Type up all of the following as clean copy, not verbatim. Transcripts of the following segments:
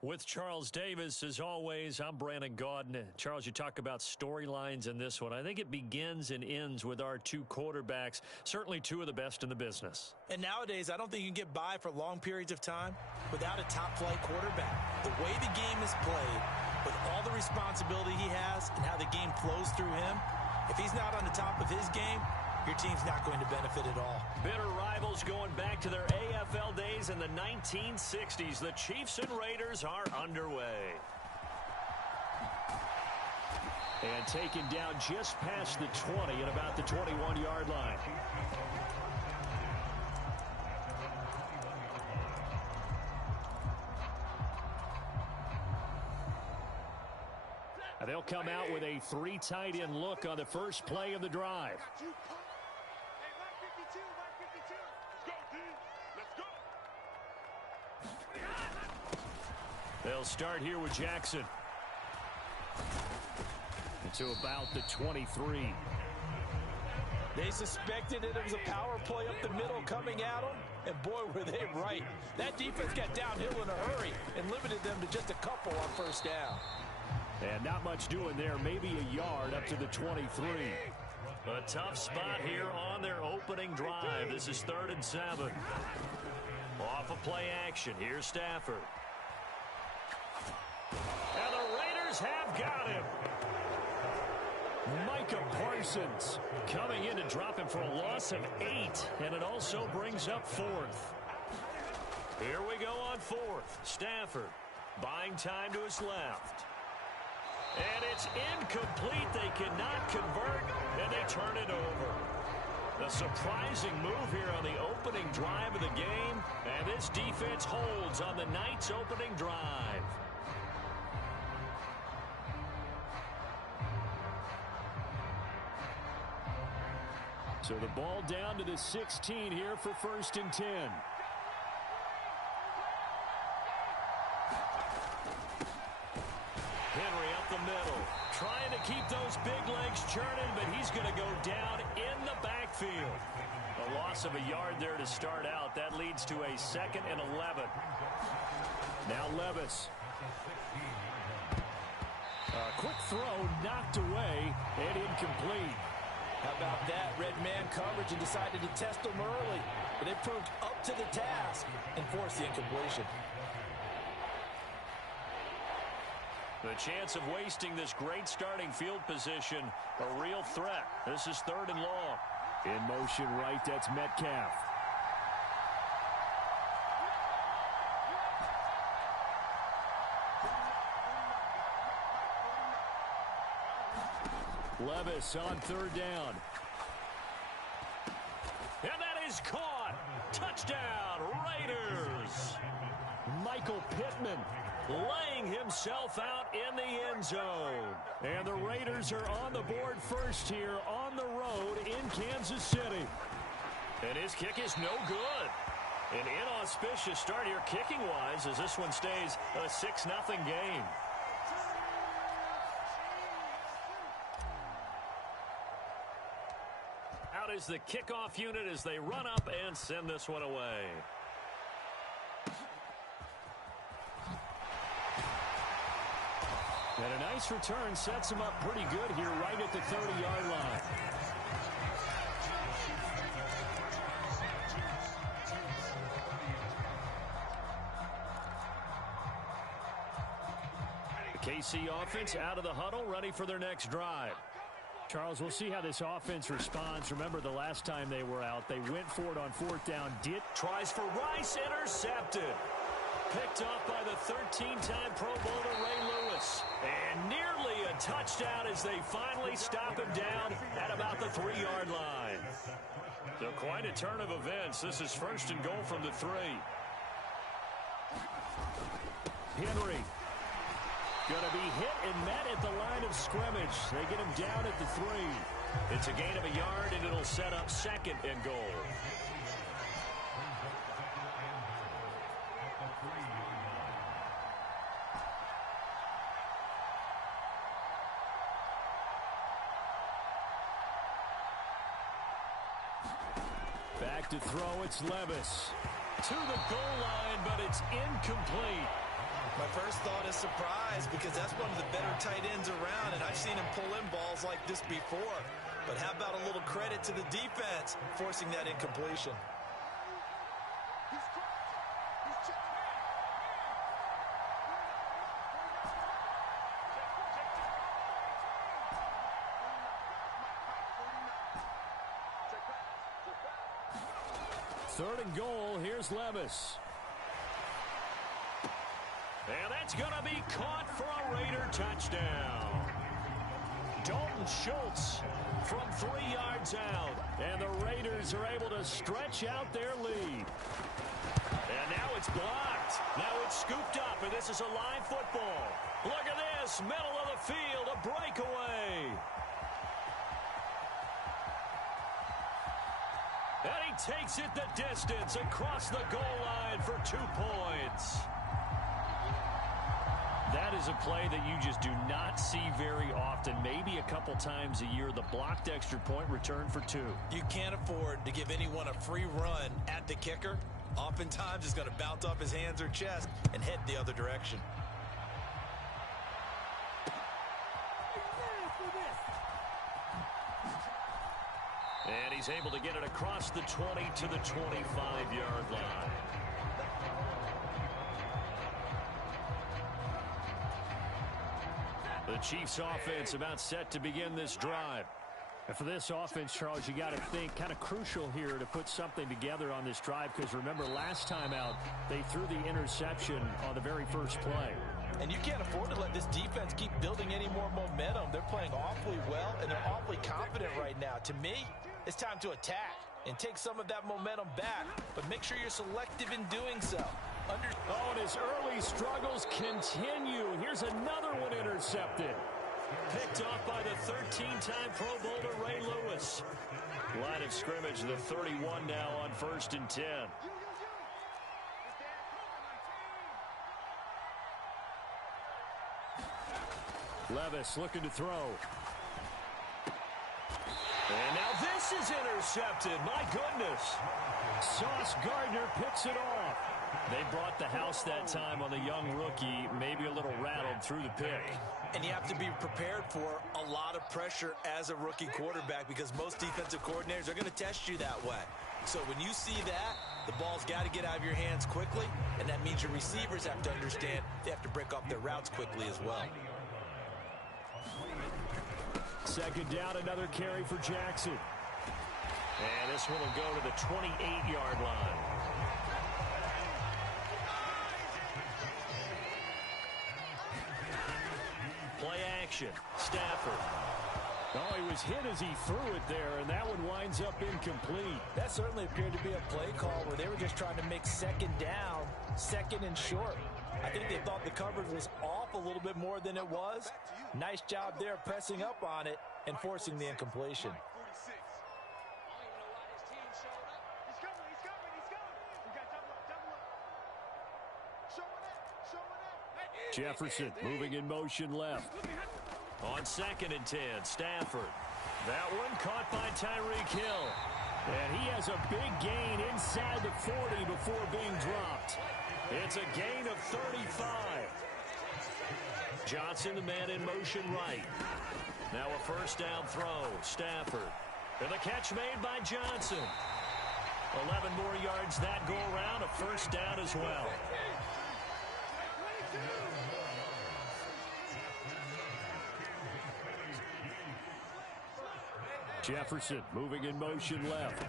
With Charles Davis, as always, I'm Brandon Gaudin. Charles, you talk about storylines in this one. I think it begins and ends with our two quarterbacks, certainly two of the best in the business. And nowadays, I don't think you can get by for long periods of time without a top-flight quarterback. The way the game is played, with all the responsibility he has and how the game flows through him, if he's not on the top of his game, your team's not going to benefit at all. Bitter rivals going back to their AFL days in the 1960s. The Chiefs and Raiders are underway. And taken down just past the 20 at about the 21-yard line. They'll come out with a three tight end look on the first play of the drive. They'll start here with Jackson. To about the 23. They suspected that it was a power play up the middle coming at them, and boy, were they right. That defense got downhill in a hurry and limited them to just a couple on first down. And not much doing there, maybe a yard up to the 23. A tough spot here on their opening drive. This is 3rd and 7. Off of play action, here's Stafford. And the Raiders have got him. Micah Parsons coming in to drop him for a loss of 8, and it also brings up 4th. Here we go on 4th. Stafford buying time to his left. And it's incomplete. They cannot convert, and they turn it over. A surprising move here on the opening drive of the game, and this defense holds on the night's opening drive. So the ball down to the 16 here for 1st and 10. Henry up the middle, trying to keep those big legs churning, but he's going to go down in the backfield. A loss of a yard there to start out. That leads to a 2nd and 11. Now Levis. A quick throw knocked away and incomplete. How about that? Red man coverage and decided to test them early. But they proved up to the task and forced the incompletion. The chance of wasting this great starting field position, a real threat. This is 3rd and long. In motion right, that's Metcalf. Levis on 3rd down. And that is caught. Touchdown, Raiders. Michael Pittman laying himself out in the end zone. And the Raiders are on the board first here on the road in Kansas City. And his kick is no good. An inauspicious start here kicking-wise as this one stays a 6-0 game. Out is the kickoff unit as they run up and send this one away. And a nice return sets him up pretty good here right at the 30-yard line. The KC offense out of the huddle, ready for their next drive. Charles, we'll see how this offense responds. Remember the last time they were out, they went for it on 4th down. Tries for Rice, intercepted. Picked off by the 13-time Pro Bowler Ray Lewis. And nearly a touchdown as they finally stop him down at about the 3-yard line. So quite a turn of events. This is 1st and goal from the 3. Henry. Going to be hit and met at the line of scrimmage. They get him down at the 3. It's a gain of a yard, and it'll set up 2nd and goal. Back to throw, it's Levis. To the goal line, but it's incomplete. My first thought is surprise because that's one of the better tight ends around, and I've seen him pull in balls like this before. But how about a little credit to the defense forcing that incompletion? Third and goal. Here's Levis. And that's going to be caught for a Raider touchdown. Dalton Schultz from 3 yards out. And the Raiders are able to stretch out their lead. And now it's blocked. Now it's scooped up, and this is a live football. Look at this. Middle of the field, a breakaway. And he takes it the distance across the goal line for 2 points. That is a play that you just do not see very often. Maybe a couple times a year, the blocked extra point return for 2. You can't afford to give anyone a free run at the kicker. Oftentimes, he's going to bounce off his hands or chest and head the other direction. And he's able to get it across the 20 to the 25-yard line. The Chiefs offense about set to begin this drive. And for this offense, Charles, you got to think kind of crucial here to put something together on this drive, because remember last time out they threw the interception on the very first play. And you can't afford to let this defense keep building any more momentum. They're playing awfully well, and they're awfully confident right now. To me, it's time to attack and take some of that momentum back, but make sure you're selective in doing so. Oh, and his early struggles continue. Here's another one intercepted. Picked off by the 13-time Pro Bowler Ray Lewis. Line of scrimmage, the 31 now on 1st and 10. Levis looking to throw. And now this is intercepted. My goodness. Sauce Gardner picks it off. They brought the house that time on the young rookie, maybe a little rattled through the pick. And you have to be prepared for a lot of pressure as a rookie quarterback, because most defensive coordinators are going to test you that way. So when you see that, the ball's got to get out of your hands quickly, and that means your receivers have to understand they have to break off their routes quickly as well. Second down, another carry for Jackson. And this one will go to the 28-yard line. Play action. Stafford. Oh, he was hit as he threw it there, and that one winds up incomplete. That certainly appeared to be a play call where they were just trying to make second down, second and short. I think they thought the coverage was off a little bit more than it was. Nice job there pressing up on it and forcing the incompletion. Jefferson moving in motion left. On 2nd and 10, Stafford. That one caught by Tyreek Hill. And he has a big gain inside the 40 before being dropped. It's a gain of 35. Johnson, the man in motion right. Now a first down throw. Stafford. And the catch made by Johnson. 11 more yards that go around. A first down as well. Jefferson moving in motion left.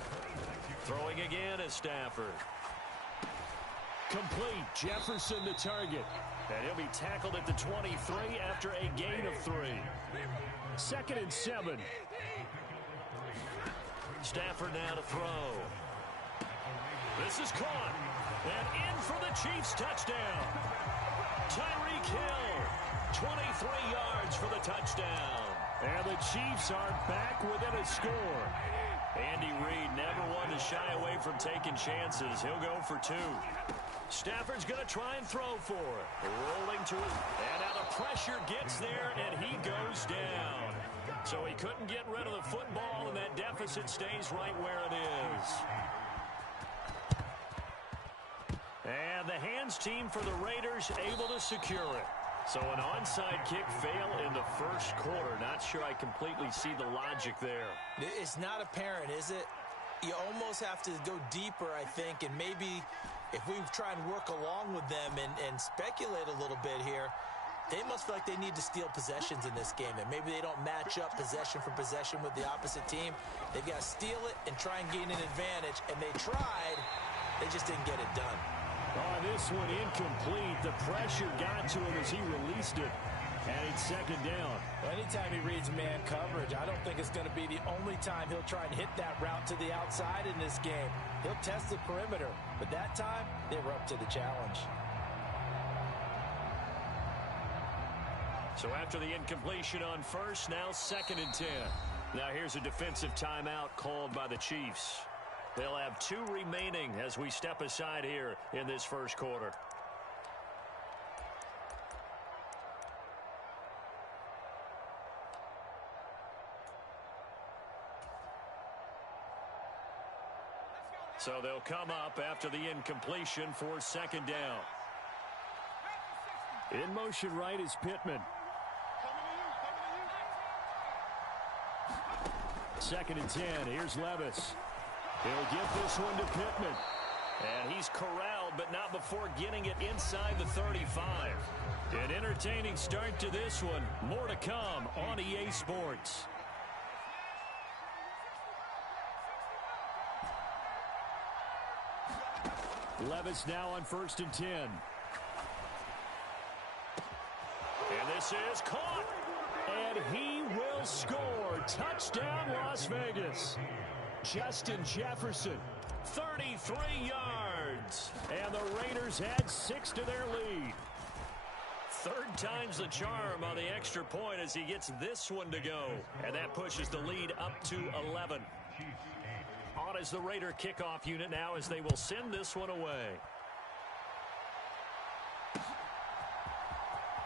Throwing again is Stafford. Complete. Jefferson the target. And he'll be tackled at the 23 after a gain of 3. 2nd and 7. Stafford now to throw. This is caught. And in for the Chiefs touchdown. Tyreek Hill. 23 yards for the touchdown. And the Chiefs are back within a score. Andy Reid never one to shy away from taking chances. He'll go for 2. Stafford's going to try and throw for it. Rolling to it. And now the pressure gets there, and he goes down. So he couldn't get rid of the football, and that deficit stays right where it is. And the hands downs team for the Raiders able to secure it. So an onside kick fail in the first quarter. Not sure I completely see the logic there. It's not apparent, is it? You almost have to go deeper, I think, and maybe if we try and work along with them and speculate a little bit here, they must feel like they need to steal possessions in this game, and maybe they don't match up possession for possession with the opposite team. They've got to steal it and try and gain an advantage, and they tried. They just didn't get it done. Oh, this one incomplete. The pressure got to him as he released it. And it's second down. Well, anytime he reads man coverage, I don't think it's going to be the only time he'll try and hit that route to the outside in this game. He'll test the perimeter, but that time they were up to the challenge. So after the incompletion on first, now 2nd and 10. Now here's a defensive timeout called by the Chiefs. They'll have 2 remaining as we step aside here in this first quarter. So they'll come up after the incompletion for second down. In motion right is Pittman. 2nd and 10. Here's Levis. He'll get this one to Pittman. And he's corralled, but not before getting it inside the 35. An entertaining start to this one. More to come on EA Sports. Levis now on 1st and 10. And this is caught. And he will score. Touchdown, Las Vegas. Justin Jefferson, 33 yards. And the Raiders add 6 to their lead. 3rd time's the charm on the extra point as he gets this one to go. And that pushes the lead up to 11. On as the Raider kickoff unit now as they will send this one away.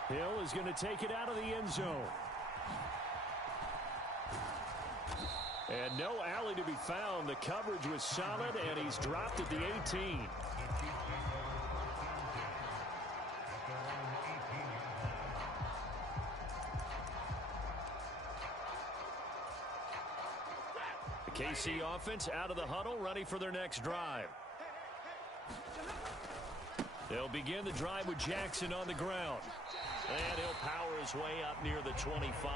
Hill is going to take it out of the end zone. And no alley to be found. The coverage was solid, and he's dropped at the 18. The KC offense out of the huddle, ready for their next drive. They'll begin the drive with Jackson on the ground. And he'll power his way up near the 25.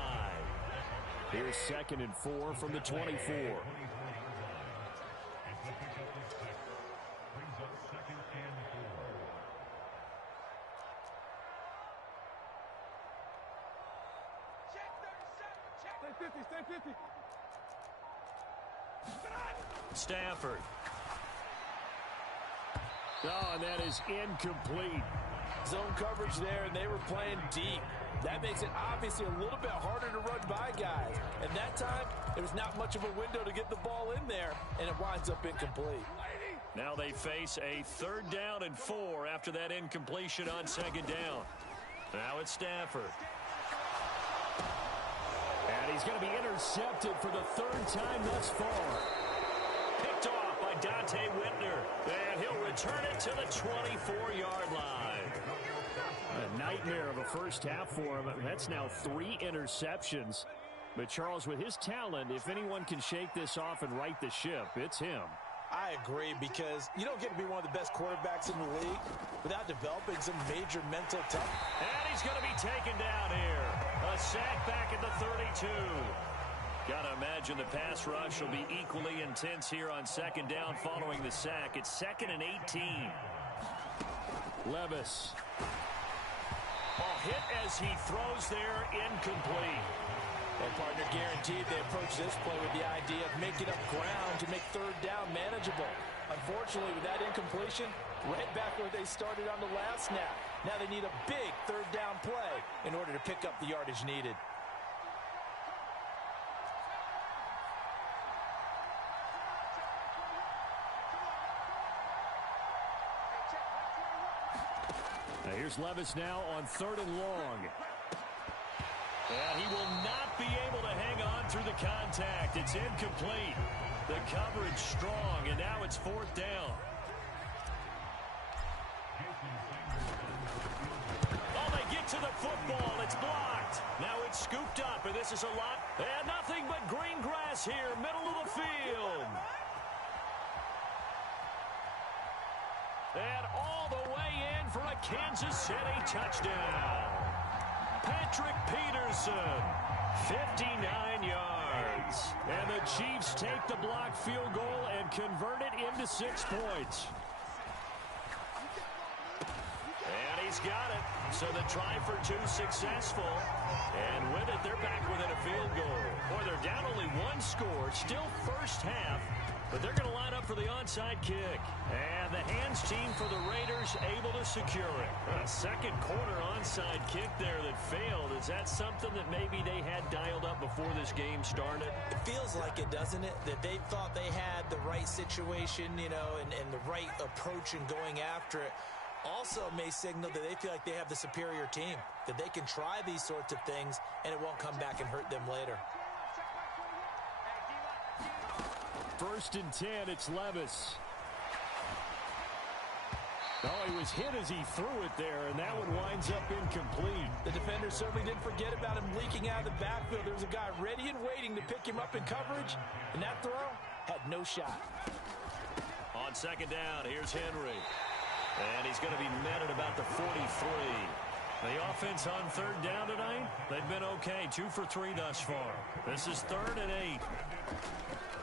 Here's 2nd and 4 from the 24. Stafford. Oh, and that is incomplete. Zone coverage there, and they were playing deep. That makes it obviously a little bit harder to run by guys. And that time, there was not much of a window to get the ball in there, and it winds up incomplete. Now they face a 3rd down and 4 after that incompletion on 2nd down. Now it's Stafford. And he's going to be intercepted for the 3rd time thus far. Picked off by Dante Whitner. And he'll return it to the 24-yard line. A nightmare of a first half for him. That's now 3 interceptions. But Charles, with his talent, if anyone can shake this off and right the ship, it's him. I agree, because you don't get to be one of the best quarterbacks in the league without developing some major mental toughness. And he's going to be taken down here. A sack back at the 32. Got to imagine the pass rush will be equally intense here on 2nd down following the sack. It's 2nd and 18. Levis. Ball hit as he throws there, incomplete. And partner, guaranteed they approach this play with the idea of making up ground to make 3rd down manageable. Unfortunately, with that incompletion, right back where they started on the last snap. Now they need a big 3rd down play in order to pick up the yardage needed. Now here's Levis now on 3rd and long. And he will not be able to hang on through the contact. It's incomplete. The coverage strong, and now it's 4th down. passes a lot. And nothing but green grass here, middle of the field. And all the way in for a Kansas City touchdown. Patrick Peterson, 59 yards. And the Chiefs take the block field goal and convert it into 6 points. And he's got it. So the try for 2 successful. And with it, they're back within a field goal. Boy, they're down only 1 score. Still first half. But they're going to line up for the onside kick. And the hands team for the Raiders able to secure it. A second quarter onside kick there that failed. Is that something that maybe they had dialed up before this game started? It feels like it, doesn't it? That they thought they had the right situation, you know, and the right approach in going after it. Also may signal that they feel like they have the superior team, that they can try these sorts of things and it won't come back and hurt them later. 1st and 10, it's Levis. Oh, he was hit as he threw it there, and that one winds up incomplete. The defender certainly didn't forget about him leaking out of the backfield. There was a guy ready and waiting to pick him up in coverage, and that throw had no shot. On 2nd down, here's Henry. And he's going to be met at about the 43. The offense on 3rd down tonight, they've been okay. 2 for 3 thus far. This is 3rd and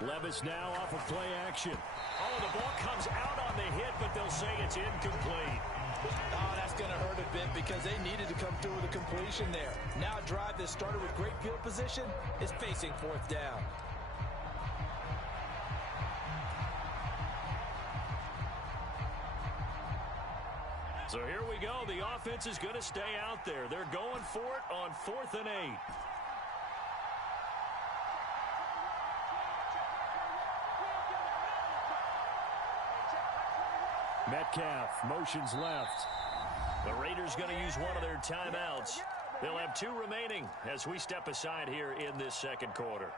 8. Levis now off of play action. Oh, the ball comes out on the hit, but they'll say it's incomplete. Oh, that's going to hurt a bit because they needed to come through with a completion there. Now a drive that started with great field position is facing 4th down. So here we go. The offense is going to stay out there. They're going for it on 4th and 8. Metcalf motions left. The Raiders going to use one of their timeouts. They'll have 2 remaining as we step aside here in this 2nd quarter.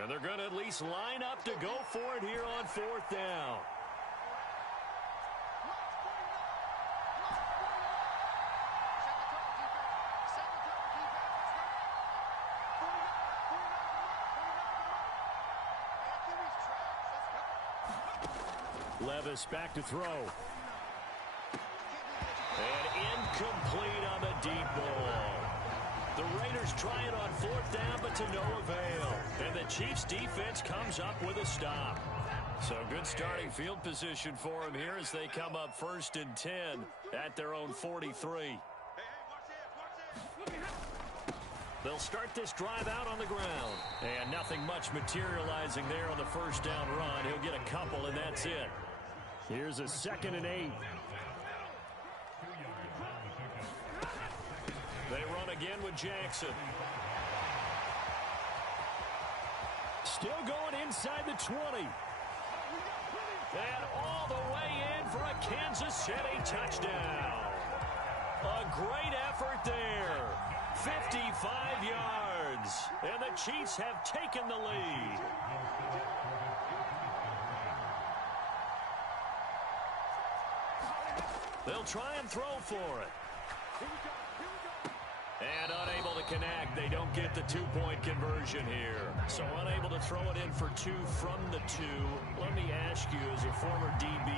And they're going to at least line up to go for it here on 4th down. Levis back to throw. And incomplete on the deep ball. The Raiders try it on 4th down, but to no avail. And the Chiefs defense comes up with a stop. So good starting field position for them here as they come up 1st and 10 at their own 43. They'll start this drive out on the ground. And nothing much materializing there on the 1st down run. He'll get a couple, and that's it. Here's a 2nd and 8. They run again with Jackson. Still going inside the 20. And all the way in for a Kansas City touchdown. A great effort there. 55 yards. And the Chiefs have taken the lead. They'll try and throw for it. And unable to connect. They don't get the 2-point conversion here. So unable to throw it in for 2 from the 2. Let me ask you, as a former DB,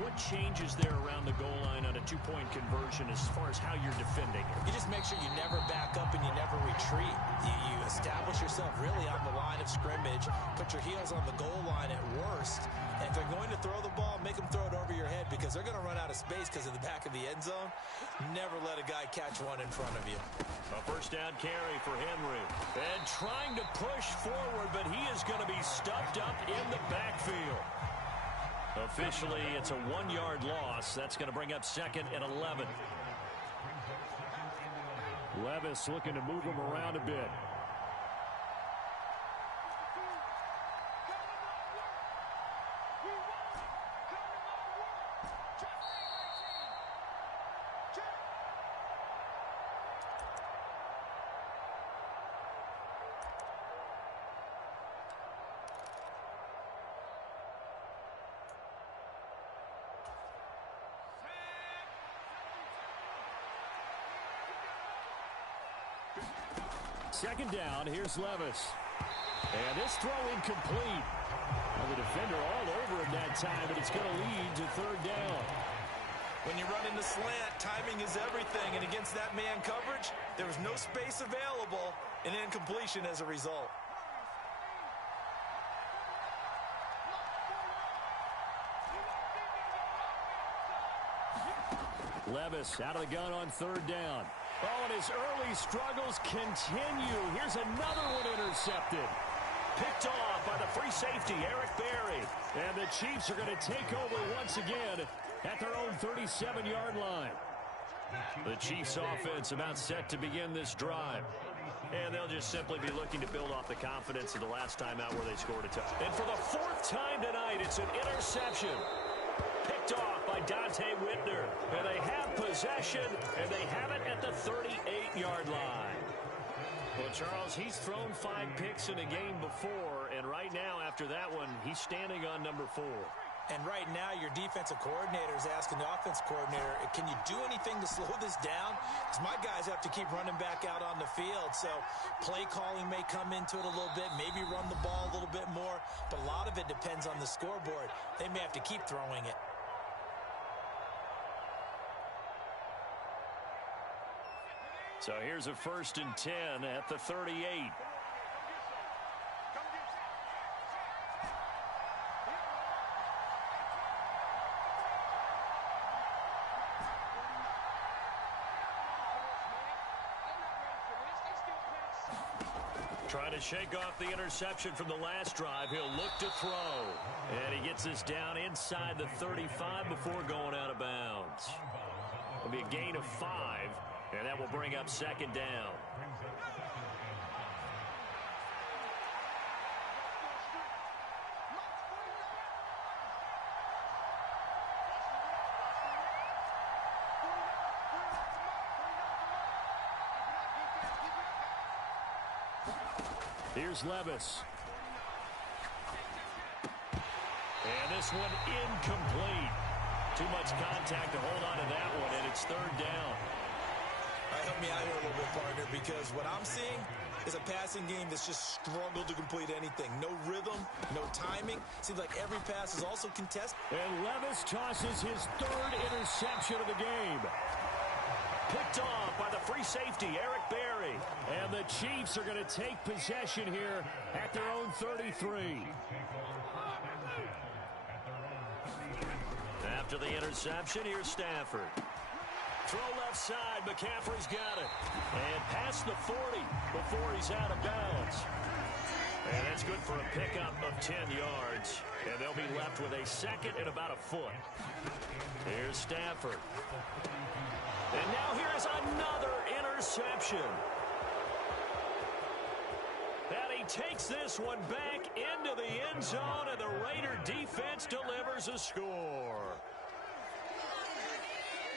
what changes there around the goal line on a 2-point conversion as far as how you're defending it? You just make sure you never back up and you never retreat. You establish yourself really on the line of scrimmage. Put your heels on the goal line at worst. And if they're going to throw the ball, make them throw it over your head because they're going to run out of space because of the back of the end zone. Never let a guy catch one in front of you. A 1st down carry for Henry. And trying to push forward, but he is going to be stuffed up in the backfield. Officially, it's a 1-yard loss. That's going to bring up 2nd and 11. Levis looking to move him around a bit. Second down, here's Levis. And this throw incomplete. Well, the defender all over him that time, but it's going to lead to third down. When you run in the slant, timing is everything, and against that man coverage, there was no space available, and incompletion as a result. Levis out of the gun on third down. Oh, and his early struggles continue. Here's another one intercepted. Picked off by the free safety, Eric Berry. And the Chiefs are going to take over once again at their own 37-yard line. The Chiefs offense about set to begin this drive. And they'll just simply be looking to build off the confidence of the last time out where they scored a touchdown. And for the fourth time tonight, it's an interception. Picked off by Dante Whitner. And they have possession, and they have it at the 38-yard line. Well, Charles, he's thrown 5 picks in a game before, and right now, after that one, he's standing on number 4. And right now, your defensive coordinator is asking the offense coordinator, can you do anything to slow this down? Because my guys have to keep running back out on the field. So play calling may come into it a little bit, maybe run the ball a little bit more. But a lot of it depends on the scoreboard. They may have to keep throwing it. So here's a 1st and 10 at the 38. Trying to shake off the interception from the last drive. He'll look to throw. And he gets this down inside the 35 before going out of bounds. It'll be a gain of 5. And that will bring up second down. Here's Levis. And this one incomplete. Too much contact to hold on to that one, and it's third down. Help me out here a little bit, partner, because what I'm seeing is a passing game that's just struggled to complete anything. No rhythm, no timing. Seems like every pass is also contested. And Levis tosses his 3rd interception of the game. Picked off by the free safety, Eric Berry. And the Chiefs are going to take possession here at their own 33. After the interception, here's Stafford. Throw left side, McCaffrey's got it. And past the 40 before he's out of bounds. And that's good for a pickup of 10 yards. And they'll be left with a 2nd and about a foot. Here's Stafford. And now here is another interception. And he takes this one back into the end zone, and the Raider defense delivers a score.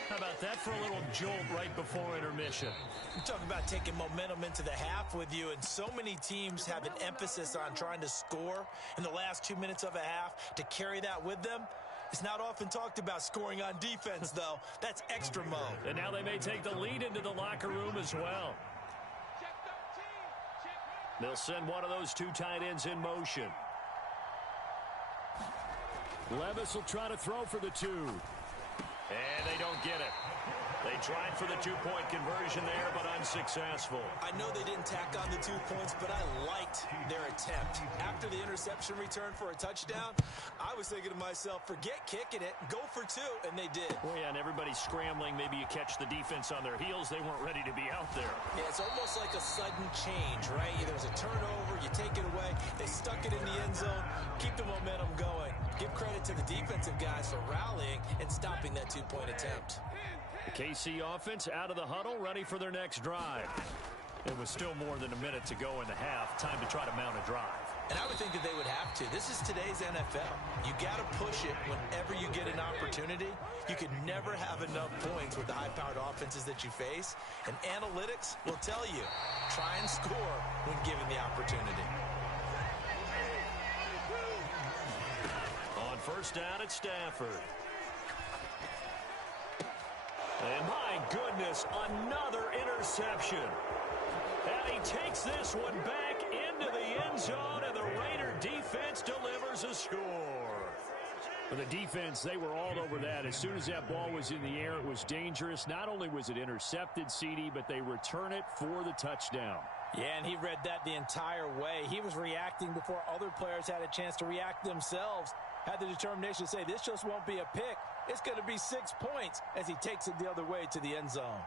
How about that for a little jolt right before intermission? You talk about taking momentum into the half with you, and so many teams have an emphasis on trying to score in the last 2 minutes of a half to carry that with them. It's not often talked about scoring on defense, though. That's extra mode. And now they may take the lead into the locker room as well. They'll send one of those 2 tight ends in motion. Levis will try to throw for the 2. And they don't get it. They tried for the 2-point conversion there, but unsuccessful. I know they didn't tack on the 2 points, but I liked their attempt. After the interception return for a touchdown, I was thinking to myself, forget kicking it, go for 2, and they did. Well, yeah, and everybody's scrambling. Maybe you catch the defense on their heels. They weren't ready to be out there. Yeah, it's almost like a sudden change, right? There's a turnover, you take it away, they stuck it in the end zone, keep the momentum going. Give credit to the defensive guys for rallying and stopping that 2-point attempt. The KC offense out of the huddle, ready for their next drive. It was still more than a minute to go in the half. Time to try to mount a drive. And I would think that they would have to. This is today's NFL. You got to push it whenever you get an opportunity. You could never have enough points with the high-powered offenses that you face. And analytics will tell you, try and score when given the opportunity. On first down, it's Stafford. And my goodness, another interception. And he takes this one back into the end zone, and the Raider defense delivers a score. For the defense, they were all over that. As soon as that ball was in the air, it was dangerous. Not only was it intercepted, CD, but they return it for the touchdown. Yeah, and he read that the entire way. He was reacting before other players had a chance to react themselves. Had the determination to say, this just won't be a pick. It's going to be 6 points as he takes it the other way to the end zone.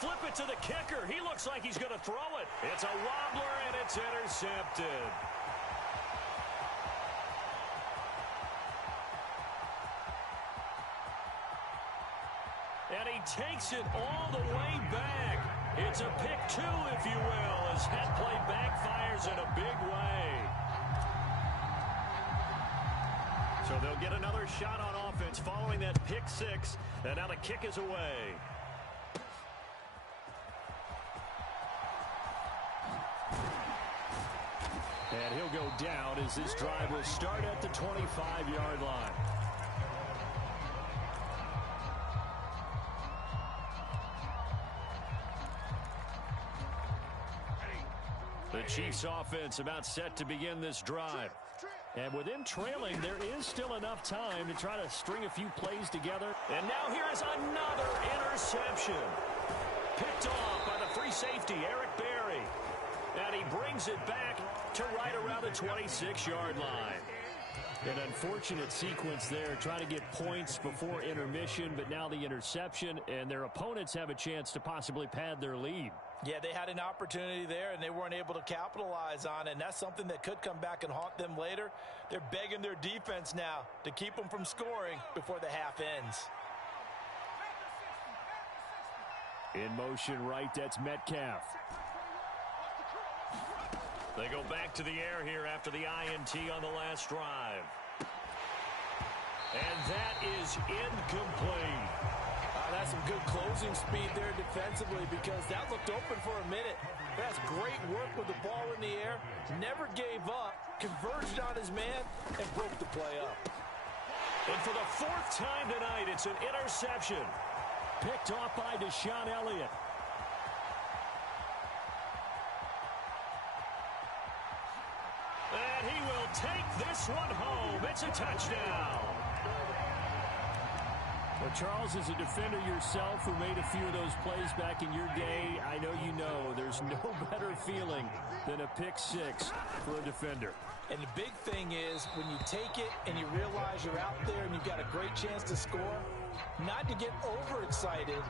Flip it to the kicker. He looks like he's going to throw it. It's a wobbler, and it's intercepted. And he takes it all the way back. It's a pick two, if you will, as that play backfires in a big way. So they'll get another shot on offense following that pick six, and now the kick is away. And he'll go down as this drive will start at the 25-yard line. The Chiefs offense about set to begin this drive. And with them trailing, there is still enough time to try to string a few plays together. And now here is another interception. Picked off by the free safety, Eric Berry. And he brings it back to right around the 26-yard line. An unfortunate sequence there, trying to get points before intermission, but now the interception, and their opponents have a chance to possibly pad their lead. Yeah, they had an opportunity there, and they weren't able to capitalize on it, and that's something that could come back and haunt them later. They're begging their defense now to keep them from scoring before the half ends. In motion right, that's Metcalf. They go back to the air here after the INT on the last drive. And that is incomplete. That's some good closing speed there defensively because that looked open for a minute. That's great work with the ball in the air. Never gave up, converged on his man, and broke the play up. And for the fourth time tonight, it's an interception. Picked off by Deshaun Elliott. And he will take this one home. It's a touchdown. Well, Charles, as a defender yourself who made a few of those plays back in your day, I know you know there's no better feeling than a pick six for a defender. And the big thing is when you take it and you realize you're out there and you've got a great chance to score, not to get overexcited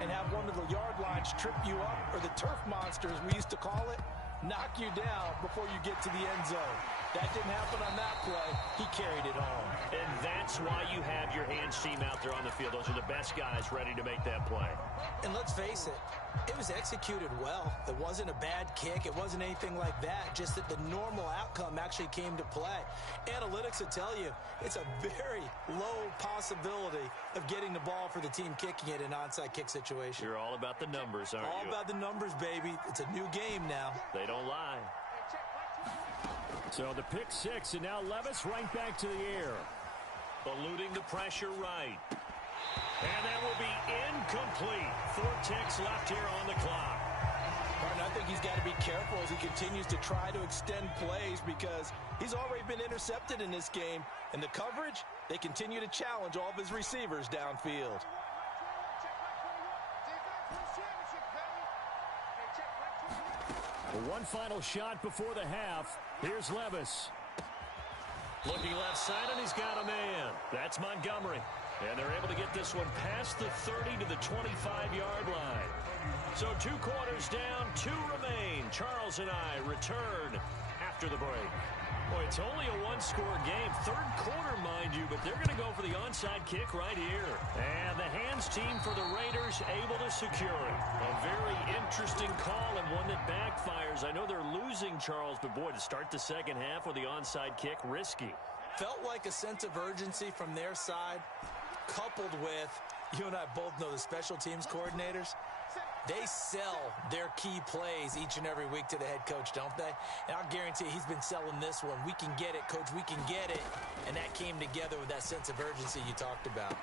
and have one of the yard lines trip you up, or the turf monster, as we used to call it, knock you down before you get to the end zone. That didn't happen on that play. He carried it home. And that's why you have your hands team out there on the field. Those are the best guys ready to make that play. And let's face it, it was executed well. It wasn't a bad kick. It wasn't anything like that. Just that the normal outcome actually came to play. Analytics will tell you it's a very low possibility of getting the ball for the team kicking it in an onside kick situation. You're all about the numbers, aren't you? All about the numbers, baby. It's a new game now. They don't lie. So the pick six, and now Levis right back to the air. Eluding the pressure right. And that will be incomplete. 4 ticks left here on the clock. Martin, I think he's got to be careful as he continues to try to extend plays because he's already been intercepted in this game. And the coverage, they continue to challenge all of his receivers downfield. One final shot before the half. Here's Levis. Looking left side, and he's got a man. That's Montgomery. And they're able to get this one past the 30 to the 25-yard line. So 2 quarters down, 2 remain. Charles and I return after the break. Boy, it's only a 1-score game. 3rd quarter, mind you, but they're going to go for the onside kick right here. And the hands team for the Raiders able to secure it. A very interesting call and one that backfires. I know they're losing, Charles, but boy, to start the second half with the onside kick, risky. Felt like a sense of urgency from their side, coupled with, you and I both know the special teams coordinators, They sell their key plays each and every week to the head coach, don't they? And I'll guarantee he's been selling this one. We can get it, coach. We can get it. And that came together with that sense of urgency you talked about.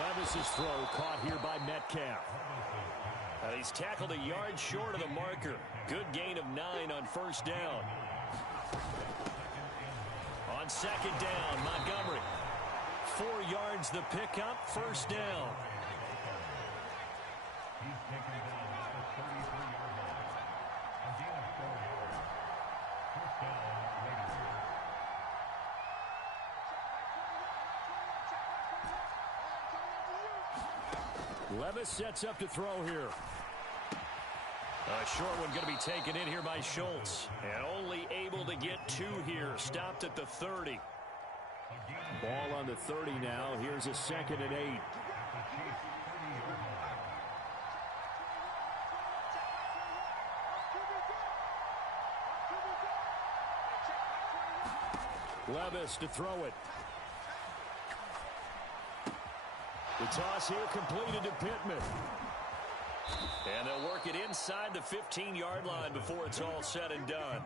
Levis's throw caught here by Metcalf. He's tackled a yard short of the marker. Good gain of 9 on first down. On second down, Montgomery. 4 yards the pickup, first down. Levis sets up to throw here. A short one going to be taken in here by Schultz. And only able to get 2 here. Stopped at the 30. Ball on the 30 now. Here's a 2nd and 8. Levis to throw it. The toss here completed to Pittman. And they'll work it inside the 15-yard line before it's all said and done.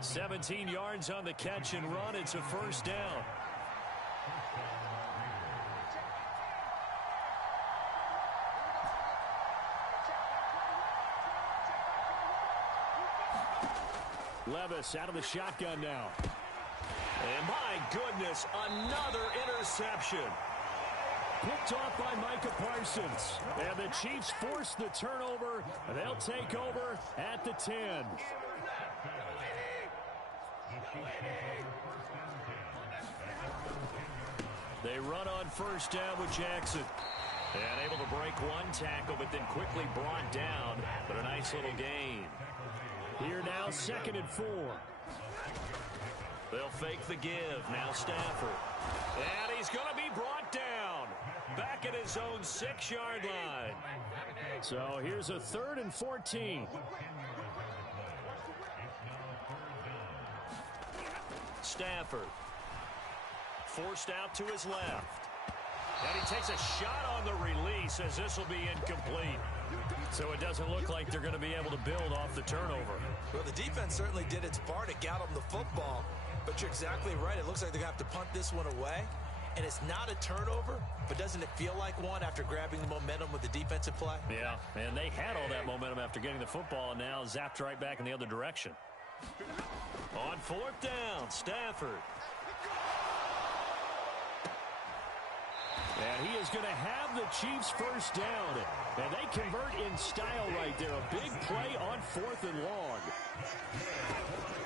17 yards on the catch and run. It's a first down. Levis out of the shotgun now. And my goodness, another interception. Picked off by Micah Parsons. And the Chiefs force the turnover. And they'll take over at the 10. They run on first down with Jackson. And able to break one tackle, but then quickly brought down. But a nice little gain. Here now, 2nd and 4. They'll fake the give. Now Stafford. And he's going to be brought down. Back at his own 6-yard line. So here's a 3rd and 14. Stafford. Forced out to his left. And he takes a shot on the release as this will be incomplete. So it doesn't look like they're going to be able to build off the turnover. Well, the defense certainly did its part. It got them the football. But you're exactly right. It looks like they're going to have to punt this one away. And it's not a turnover, but doesn't it feel like one after grabbing the momentum with the defensive play? Yeah, and they had all that momentum after getting the football and now zapped right back in the other direction. On 4th down, Stafford. And he is going to have the Chiefs first down. And they convert in style right there. A big play on 4th and long.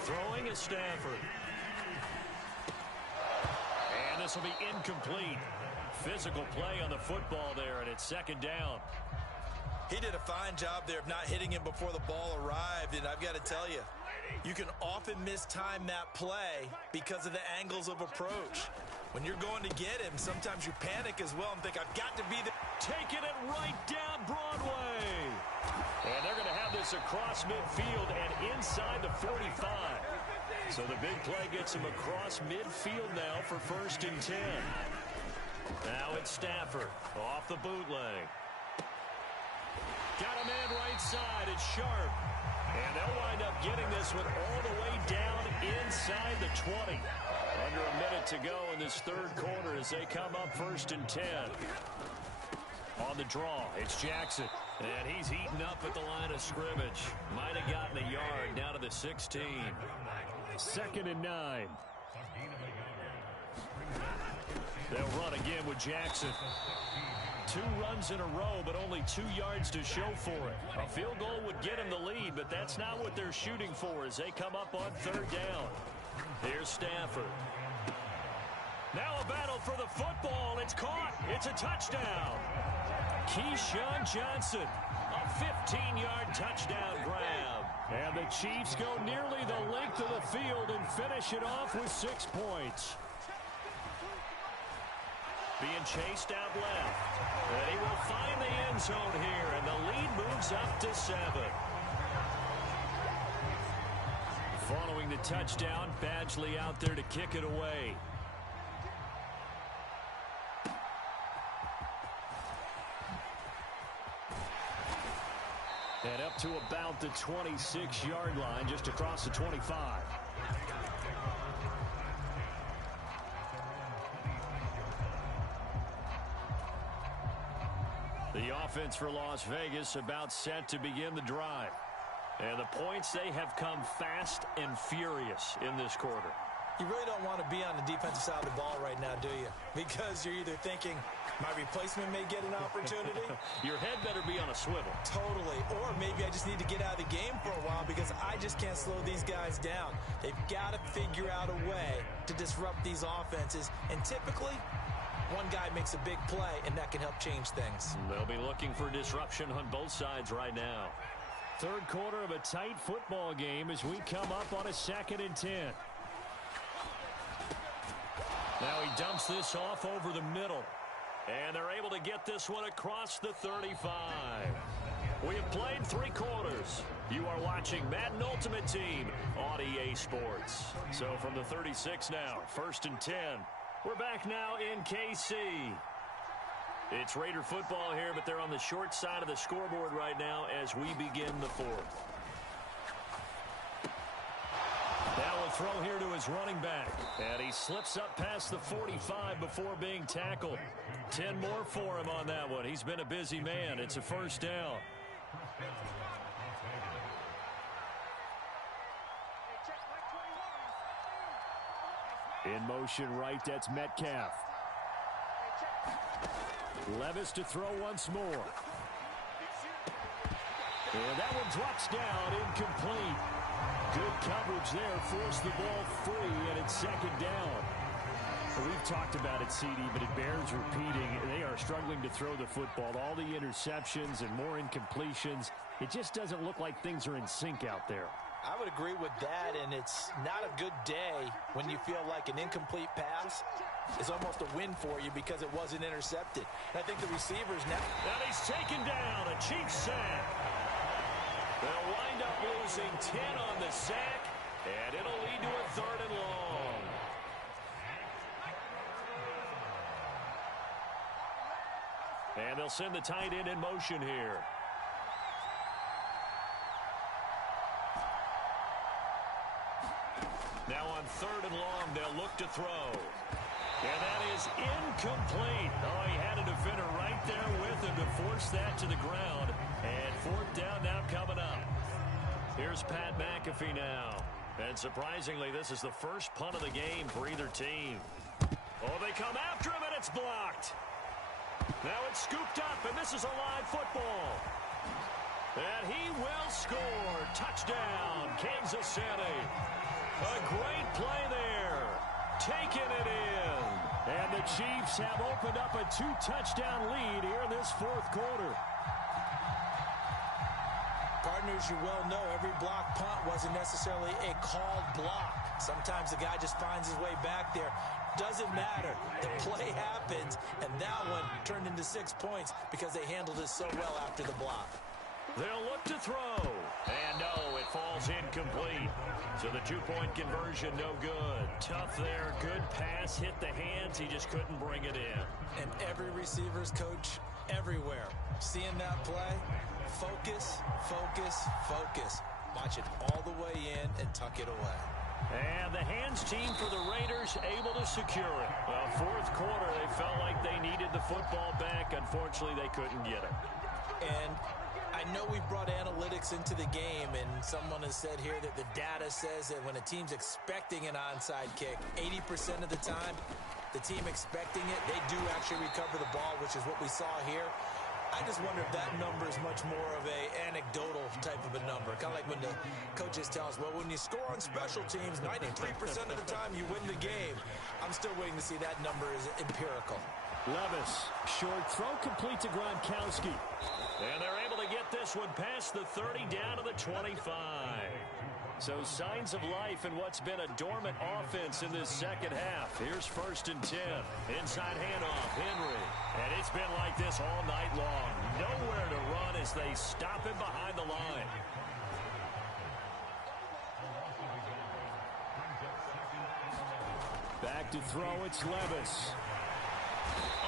Throwing is Stafford. And this will be incomplete. Physical play on the football there, and it's 2nd down. He did a fine job there of not hitting him before the ball arrived. And I've got to tell you, you can often mistime that play because of the angles of approach. When you're going to get him, sometimes you panic as well and think, I've got to be there. Taking it right down Broadway. And they're going to have this across midfield and inside the 45. So the big play gets him across midfield now for 1st and 10. Now it's Stafford off the bootleg. Got a man right side. It's Sharp. And they'll wind up getting this one all the way down inside the 20. Under a minute to go in this 3rd quarter as they come up 1st and 10. On the draw, it's Jackson. And he's heating up at the line of scrimmage. Might have gotten a yard down to the 16. 2nd and 9. They'll run again with Jackson. 2 runs in a row, but only 2 yards to show for it. A field goal would get them the lead, but that's not what they're shooting for as they come up on 3rd down. Here's Stafford. Now a battle for the football. It's caught. It's a touchdown. Keyshawn Johnson, a 15-yard touchdown grab. And the Chiefs go nearly the length of the field and finish it off with 6 points. Being chased out left. And he will find the end zone here, and the lead moves up to 7. Following the touchdown, Badgley out there to kick it away. to about the 26-yard line, just across the 25. The offense for Las Vegas about set to begin the drive. And the points, they have come fast and furious in this quarter. You really don't want to be on the defensive side of the ball right now, do you? Because you're either thinking, my replacement may get an opportunity. Your head better be on a swivel. Totally. Or maybe I just need to get out of the game for a while because I just can't slow these guys down. They've got to figure out a way to disrupt these offenses. And typically, one guy makes a big play, and that can help change things. They'll be looking for disruption on both sides right now. Third quarter of a tight football game as we come up on a 2nd and 10. Now he dumps this off over the middle. And they're able to get this one across the 35. We have played 3 quarters. You are watching Madden Ultimate Team on EA Sports. So from the 36 now, 1st and 10. We're back now in KC. It's Raider football here, but they're on the short side of the scoreboard right now as we begin the 4th. Now a throw here to his running back. And he slips up past the 45 before being tackled. 10 more for him on that one. He's been a busy man. It's a 1st down. In motion right, that's Metcalf. Levis to throw once more. And that one drops down, incomplete. Good coverage there, forced the ball free, and it's 2nd down. We've talked about it, CD, but it bears repeating. They are struggling to throw the football. All the interceptions and more incompletions. It just doesn't look like things are in sync out there. I would agree with that, and it's not a good day when you feel like an incomplete pass is almost a win for you because it wasn't intercepted. And I think the receivers now... And he's taken down, a Chiefs sack. They'll wind up losing 10 on the sack, and it'll lead to a 3rd and long. And they'll send the tight end in motion here. Now on 3rd and long, they'll look to throw. And that is incomplete. Oh, he had a defender right there with him to force that to the ground. And 4th down now coming up. Here's Pat McAfee now. And surprisingly, this is the first punt of the game for either team. Oh, they come after him, and it's blocked. Now it's scooped up, and this is a live football. And he will score. Touchdown, Kansas City. A great play there. Taking it in. And the Chiefs have opened up a 2-touchdown lead here in this 4th quarter. Partners, you well know every block punt wasn't necessarily a called block. Sometimes the guy just finds his way back there. Doesn't matter. The play happens, and that one turned into 6 points because they handled it so well after the block. They'll look to throw. And no, it falls incomplete. So the 2-point conversion, no good. Tough there. Good pass. Hit the hands. He just couldn't bring it in. And every receiver's coach everywhere. Seeing that play, focus, focus, focus. Watch it all the way in and tuck it away. And the hands team for the Raiders able to secure it. Well, 4th quarter, they felt like they needed the football back. Unfortunately, they couldn't get it. And I know we brought analytics into the game, and someone has said here that the data says that when a team's expecting an onside kick, 80% of the time, the team expecting it, they do actually recover the ball, which is what we saw here. I just wonder if that number is much more of a anecdotal type of a number. Kind of like when the coaches tell us, well, when you score on special teams, 93% of the time you win the game. I'm still waiting to see that number is empirical. Levis, short throw complete to Gronkowski. And they're able to get this one past the 30 down to the 25. So signs of life in what's been a dormant offense in this 2nd half. Here's 1st and 10. Inside handoff, Henry. And it's been like this all night long. Nowhere to run as they stop him behind the line. Back to throw, it's Levis.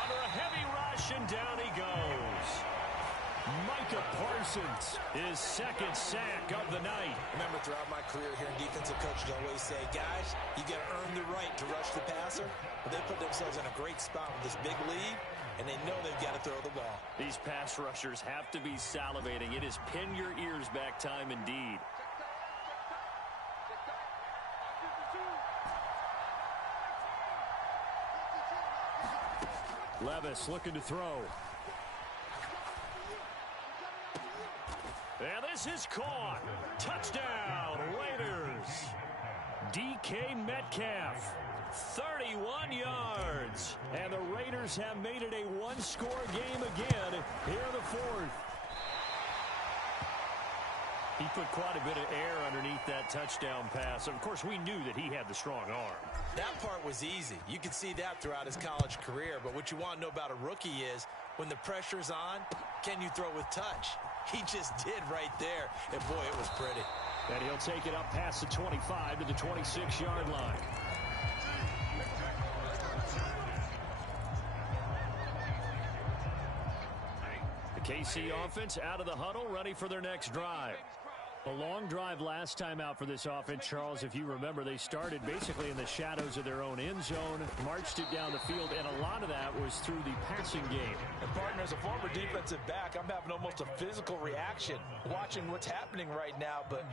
Under a heavy rush, and down he goes. Micah Parsons, his second sack of the night. Remember, throughout my career here in defensive coaches always say, guys, you got to earn the right to rush the passer. But they put themselves in a great spot with this big lead, and they know they've got to throw the ball. These pass rushers have to be salivating. It is pin your ears back time indeed. Levis looking to throw. And this is caught. Touchdown, Raiders. DK Metcalf, 31 yards. And the Raiders have made it a one-score game again here in the fourth. He put quite a bit of air underneath that touchdown pass. Of course, we knew that he had the strong arm. That part was easy. You could see that throughout his college career. But what you want to know about a rookie is when the pressure's on, can you throw with touch? He just did right there. And, boy, it was pretty. And he'll take it up past the 25 to the 26-yard line. The KC offense out of the huddle, ready for their next drive. A long drive last time out for this offense, Charles. If you remember, they started basically in the shadows of their own end zone, marched it down the field, and a lot of that was through the passing game. And, partner, as a former defensive back, I'm having almost a physical reaction watching what's happening right now. But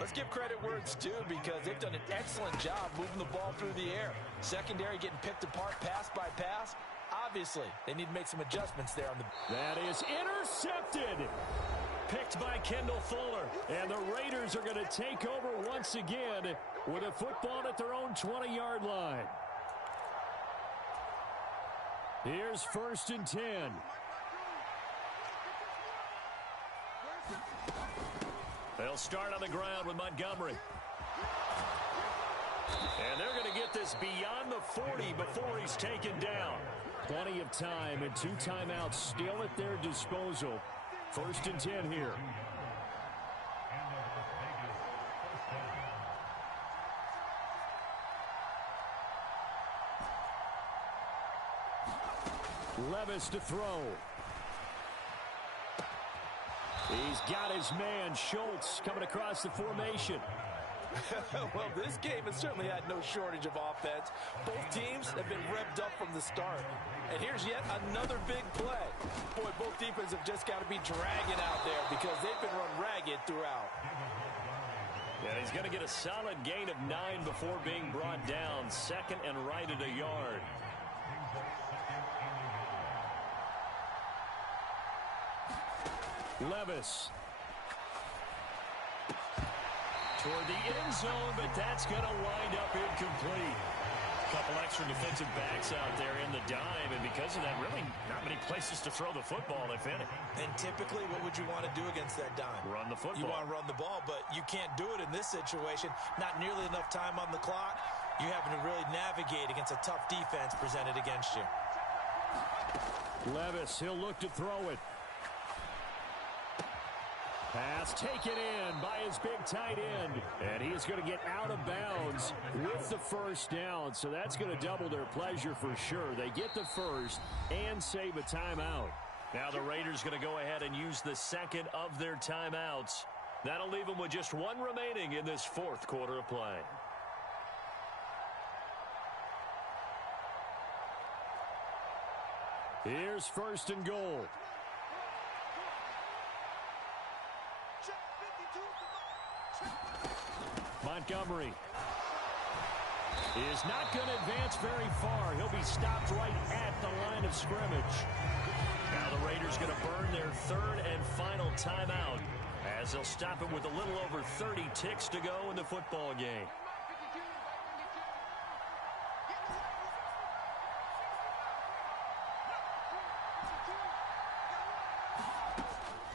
let's give credit where it's due because they've done an excellent job moving the ball through the air. Secondary getting picked apart pass by pass. Obviously, they need to make some adjustments there on the... That is intercepted. Picked by Kendall Fuller. And the Raiders are going to take over once again with a football at their own 20-yard line. Here's 1st and 10. They'll start on the ground with Montgomery. And they're going to get this beyond the 40 before he's taken down. Plenty of time and 2 timeouts still at their disposal. 1st and 10 here. Levis to throw. He's got his man, Schultz, coming across the formation. Well, this game has certainly had no shortage of offense. Both teams have been revved up from the start. And here's yet another big play. Boy, both defenses have just got to be dragging out there because they've been run ragged throughout. Yeah, he's going to get a solid gain of 9 before being brought down. 2nd and right at a yard. Levis. Toward the end zone, but that's going to wind up incomplete. A couple extra defensive backs out there in the dime, and because of that, really not many places to throw the football, if any. And typically, what would you want to do against that dime? Run the football. You want to run the ball, but you can't do it in this situation. Not nearly enough time on the clock. You having to really navigate against a tough defense presented against you. Levis, he'll look to throw it. Pass taken in by his big tight end. And he is going to get out of bounds with the 1st down. So that's going to double their pleasure for sure. They get the 1st and save a timeout. Now the Raiders going to go ahead and use the 2nd of their timeouts. That'll leave them with just 1 remaining in this 4th quarter of play. Here's 1st and goal. Montgomery is not going to advance very far. He'll be stopped right at the line of scrimmage. Now the Raiders going to burn their 3rd and final timeout as they'll stop it with a little over 30 ticks to go in the football game.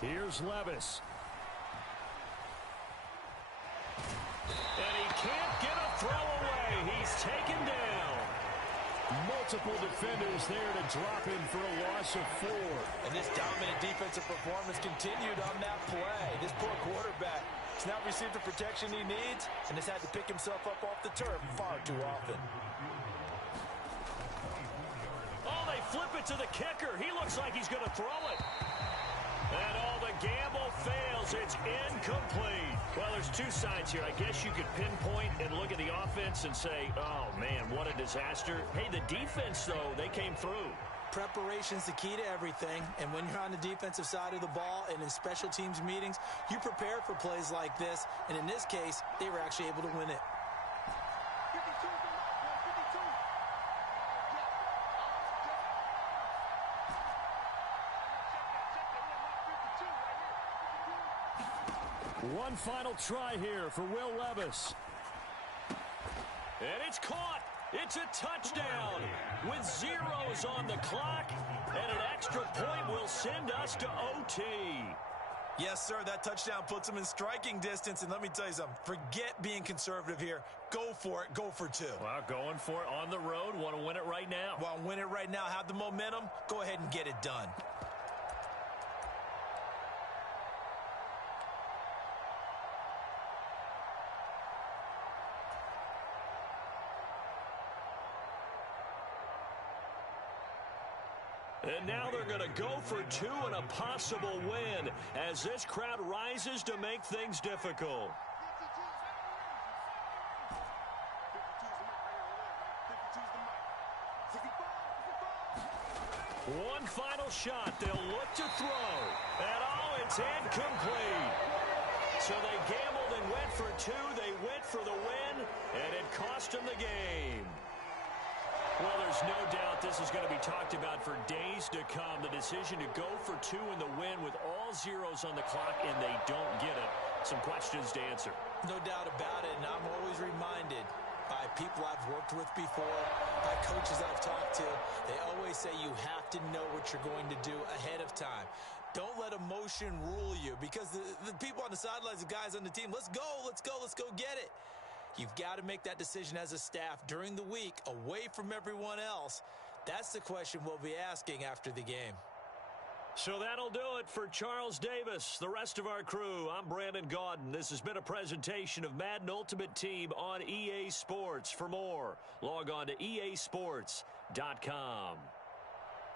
Here's Levis. And he can't get a throw away. He's taken down. Multiple defenders there to drop him for a loss of 4. And this dominant defensive performance continued on that play. This poor quarterback has not received the protection he needs and has had to pick himself up off the turf far too often. Oh, they flip it to the kicker. He looks like he's going to throw it. And all the gamble fails. It's incomplete. Well, there's two sides here. I guess you could pinpoint and look at the offense and say, oh, man, what a disaster. Hey, the defense, though, they came through. Preparation's the key to everything, and when you're on the defensive side of the ball and in special teams meetings, you prepare for plays like this, and in this case, they were actually able to win it. One final try here for Will Levis. And it's caught. It's a touchdown with zeros on the clock, and an extra point will send us to OT. Yes, sir, that touchdown puts them in striking distance, and let me tell you something. Forget being conservative here. Go for it. Go for two. Well, going for it on the road. Want to win it right now. Want to win it right now. Have the momentum. Go ahead and get it done. And now they're going to go for two and a possible win as this crowd rises to make things difficult. One final shot. They'll look to throw. And oh, it's incomplete. So they gambled and went for two. They went for the win, and it cost them the game. Well, there's no doubt this is going to be talked about for days to come. The decision to go for two in the win with all zeros on the clock, and they don't get it. Some questions to answer. No doubt about it, and I'm always reminded by people I've worked with before, by coaches I've talked to, they always say you have to know what you're going to do ahead of time. Don't let emotion rule you, because the people on the sidelines, the guys on the team, let's go get it. You've got to make that decision as a staff during the week, away from everyone else. That's the question we'll be asking after the game. So that'll do it for Charles Davis, the rest of our crew. I'm Brandon Gaudin. This has been a presentation of Madden Ultimate Team on EA Sports. For more, log on to easports.com.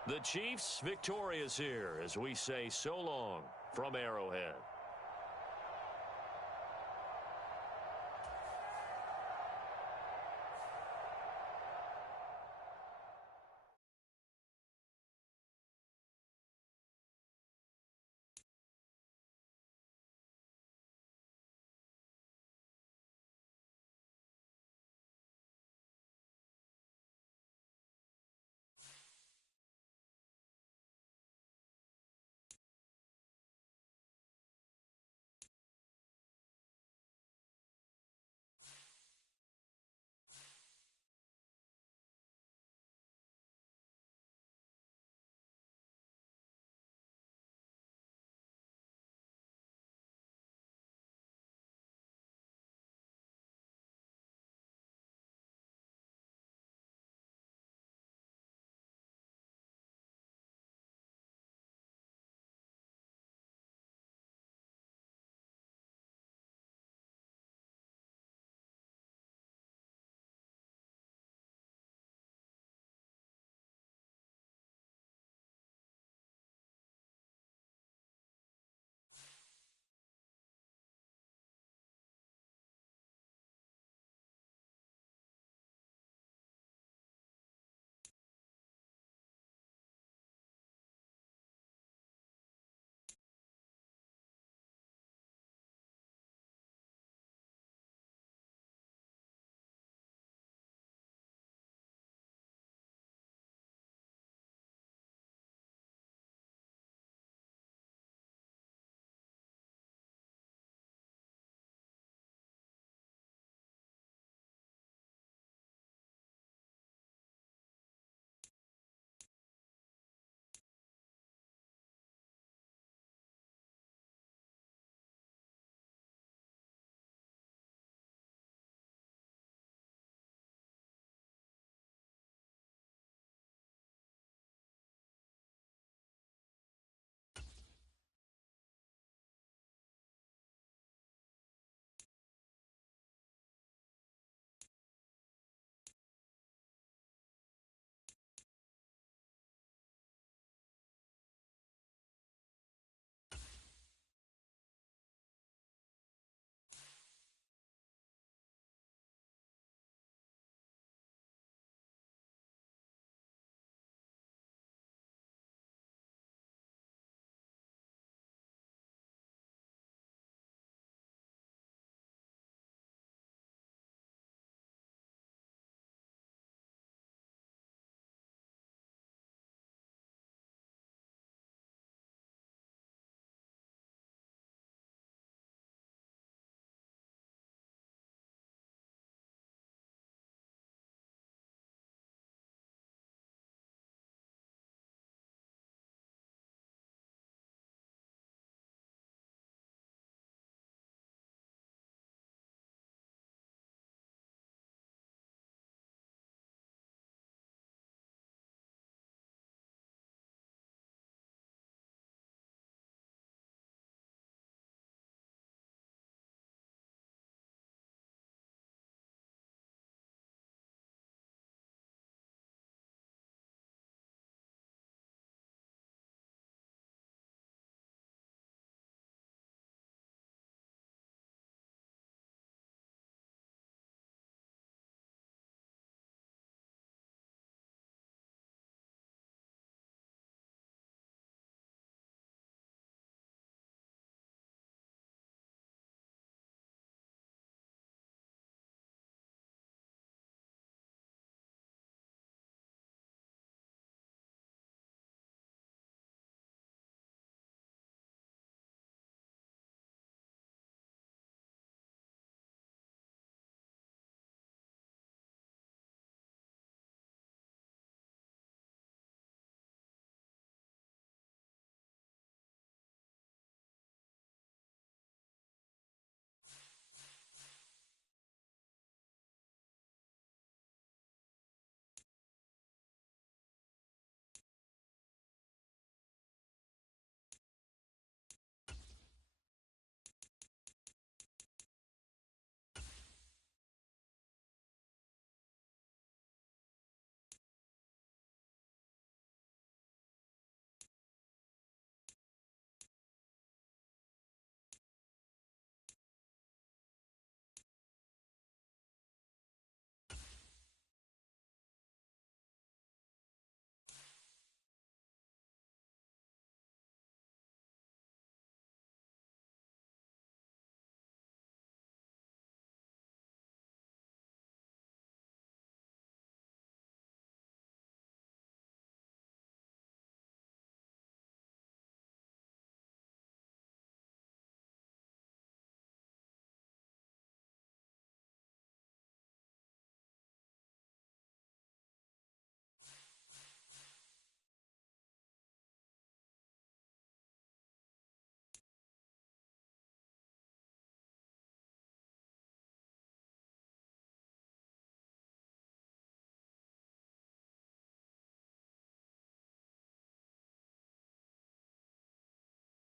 The Chiefs victorious here as we say so long from Arrowhead.